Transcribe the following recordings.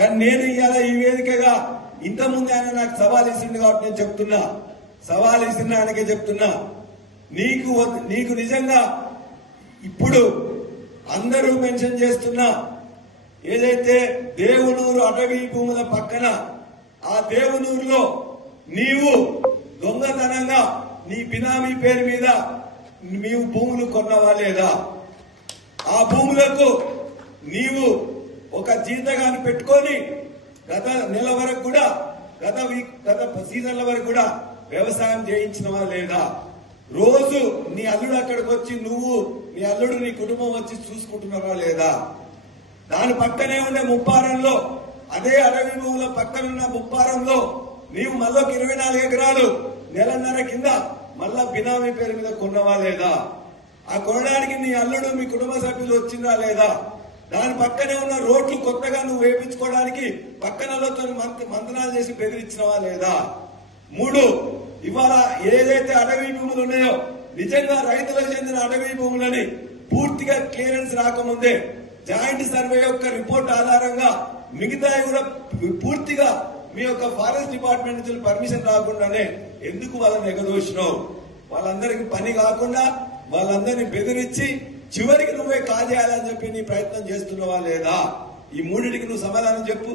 కానీ నేను ఇవాళ ఈ వేదికగా ఇంతకుముందు ఆయన నాకు సవాల్ ఇస్తుంది కాబట్టి నేను చెప్తున్నా, సవాల్ ఇస్తున్న ఆయనకే చెప్తున్నా, నీకు నిజంగా ఇప్పుడు అందరూ మెన్షన్ చేస్తున్నా ఏదైతే దేవునూరు అటవీ భూముల పక్కన ఆ దేవునూరులో నీవు దొంగతనంగా నీ బినామీ పేరు మీద నీవు భూములు కొన్నవా లేదా? ఆ భూములకు నీవు ఒక జీతగాన్ని పెట్టుకొని గత నెల వరకు కూడా గత సీజన్ల వరకు కూడా వ్యవసాయం చేయించినవా లేదా? రోజు నీ అల్లుడు అక్కడికి వచ్చి నువ్వు నీ అల్లుడు నీ కుటుంబం వచ్చి చూసుకుంటున్నావా లేదా? దాని పక్కనే ఉండే ముప్పారంలో అదే అటవీ భూముల పక్కనున్న ముప్పారంలో నీవు మళ్ళీ 24 ఎకరాలు నెలన్నర కింద మళ్ళా బినామీ పేరు మీద కొన్నవా లేదా? ఆ కొనడానికి నీ అల్లుడు మీ కుటుంబ సభ్యులు వచ్చిందా లేదా? దాని పక్కనే ఉన్న రోడ్లు కొత్తగా నువ్వు వేయించుకోవడానికి పక్కనలతో మంతనాలు చేసి బెదిరించినవా లేదా? 3, ఇవాళ ఏదైతే అటవీ భూములు ఉన్నాయో నిజంగా రైతులకు చెందిన అటవీ భూములని పూర్తిగా క్లియరెన్స్ రాకముందే జాయింట్ సర్వే యొక్క రిపోర్ట్ ఆధారంగా మిగతా కూడా పూర్తిగా మీ యొక్క ఫారెస్ట్ డిపార్ట్మెంట్ నుంచి పర్మిషన్ రాకుండానే ఎందుకు వాళ్ళని ఎగదోసినావు? వాళ్ళందరికీ పని కాకుండా వాళ్ళందరినీ బెదిరించి చివరికి నువ్వే కాజేయాలని చెప్పి నీ ప్రయత్నం చేస్తున్నావా లేదా? ఈ మూడింటికి నువ్వు సమాధానం చెప్పు.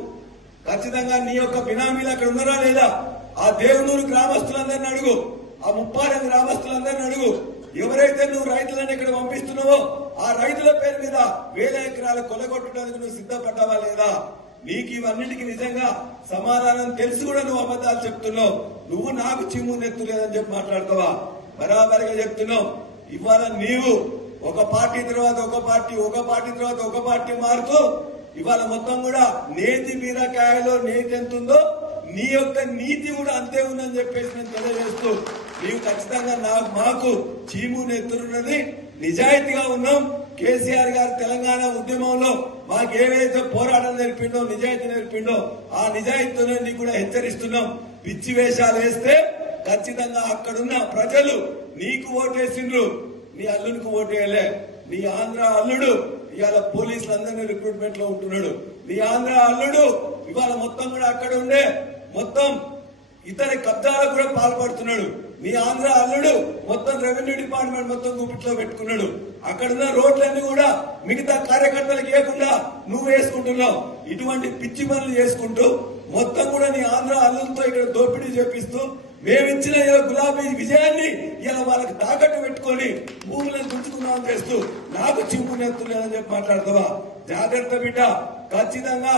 ఖచ్చితంగా నీ యొక్క బినామీలు అక్కడ ఉన్నారా లేదా? ఆ దేవునూరు గ్రామస్తులందరినీ అడుగు, ఆ ముప్పారం గ్రామస్తులందరినీ అడుగు. ఎవరైతే నువ్వు రైతులను ఇక్కడ పంపిస్తున్నావో ఆ రైతుల పేరు మీద 1000 ఎకరాలు కొలగొట్టడానికి నువ్వు సిద్ధపడ్డావా లేదా? నీకు ఇవన్నిటికీ నిజంగా సమాధానం తెలిసి కూడా నువ్వు అబద్ధాలు చెప్తున్నావు. నువ్వు నాకు చిమ్ము నెత్తు లేదని చెప్పి మాట్లాడతావా? బరాబరిగా చెప్తున్నావు. ఇవాళ నీవు ఒక పార్టీ తర్వాత ఒక పార్టీ, ఒక పార్టీ తర్వాత ఒక పార్టీ మారుతూ ఇవాళ మొత్తం కూడా నేతి బీరకాయలో నేతి ఎంత ఉందో నీ యొక్క నీతి కూడా అంతే ఉందని చెప్పేసి నేను తెలియజేస్తూ, నీవు ఖచ్చితంగా మాకు చీము నెత్తున్నది, నిజాయితీగా ఉన్నాం. కేసీఆర్ గారు తెలంగాణ ఉద్యమంలో మాకు ఏవైతే పోరాటం నేర్పిండో, నిజాయితీ నేర్పిండో ఆ నిజాయితీతోనే నీకు కూడా హెచ్చరిస్తున్నాం. పిచ్చి వేషాలు వేస్తే ఖచ్చితంగా అక్కడున్న ప్రజలు నీకు ఓటేసిండ్రు, నీ అల్లునికి ఓటేయలే. నీ ఆంధ్ర అల్లుడు ఇవాళ పోలీసులందరినీ రిక్రూట్మెంట్ లో ఉంటున్నాడు. నీ ఆంధ్ర అల్లుడు ఇవాళ మొత్తం కూడా అక్కడ ఉండే మొత్తం ఇతర కబ్జాలకు కూడా పాల్పడుతున్నాడు. నీ ఆంధ్ర అల్లుడు మొత్తం రెవెన్యూ డిపార్ట్మెంట్ మొత్తం గుప్పిట్లో పెట్టుకున్నాడు. అక్కడున్న రోడ్లన్నీ కూడా మిగతా కార్యకర్తలకు ఇవ్వకుండా నువ్వు వేసుకుంటున్నావు. ఇటువంటి పిచ్చి పనులు చేసుకుంటూ మొత్తం కూడా నీ ఆంధ్ర అల్లులతో ఇక్కడ దోపిడీ చేపిస్తూ మేమిచ్చిన గులాబీ విజయాన్ని ఇలా వాళ్ళకి తాకట్టు పెట్టుకొని భూములను గుంజుకున్నామని చేస్తూ నాకు చింపు నెత్తులేదని చెప్పి మాట్లాడతావా? జాగ్రత్త బిడ్డ. ఖచ్చితంగా